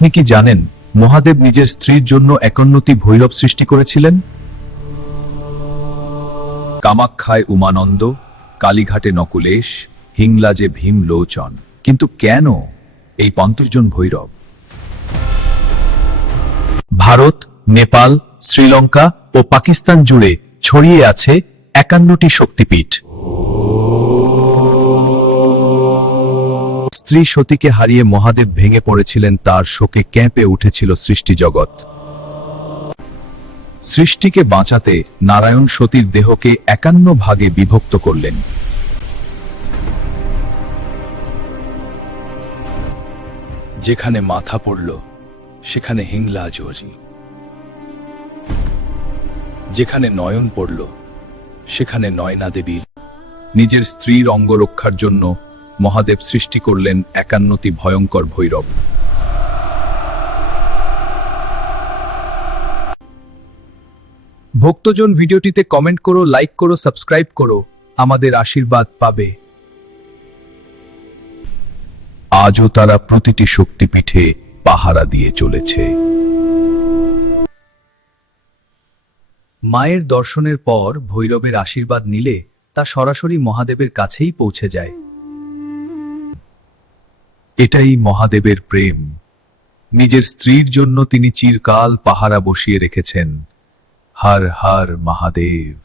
আপনি কি জানেন মহাদেব নিজের স্ত্রীর জন্য 51টি ভৈরব সৃষ্টি করেছিলেন? কামাখ্যায় উমানন্দ, কালীঘাটে নকুলেশ, হিংলাজে ভীমলোচন। কিন্তু কেন এই 50 জন ভৈরব? ভারত, নেপাল, শ্রীলঙ্কা ও পাকিস্তান জুড়ে ছড়িয়ে আছে 51টি শক্তিপীঠ। স্ত্রী সতীকে হারিয়ে মহাদেব ভেঙে পড়েছিলেন, তার শোকে কেঁপে উঠেছিল সৃষ্টি জগৎ। সৃষ্টিকে বাঁচাতে নারায়ণ সতীর দেহকে 51 ভাগে বিভক্ত করলেন। যেখানে মাথা পড়ল সেখানে হিংলাজ অজি, যেখানে নয়ন পড়ল সেখানে নয়না দেবীর। নিজের স্ত্রীর অঙ্গ রক্ষার জন্য মহাদেব সৃষ্টি করলেন 51টি ভয়ঙ্কর ভৈরব। ভক্তজন, ভিডিওটিতে কমেন্ট করো, লাইক করো, সাবস্ক্রাইব করো, আমাদের আশীর্বাদ পাবে। আজও তারা প্রতিটি শক্তিপীঠে পাহারা দিয়ে চলেছে। মায়ের দর্শনের পর ভৈরবের আশীর্বাদ নিলে তা সরাসরি মহাদেবের কাছেই পৌঁছে যায়। এটাই মহাদেবের প্রেম। নিজের স্ত্রীর জন্য তিনি চিরকাল পাহারা বসিয়ে রেখেছেন। হর হর মহাদেব।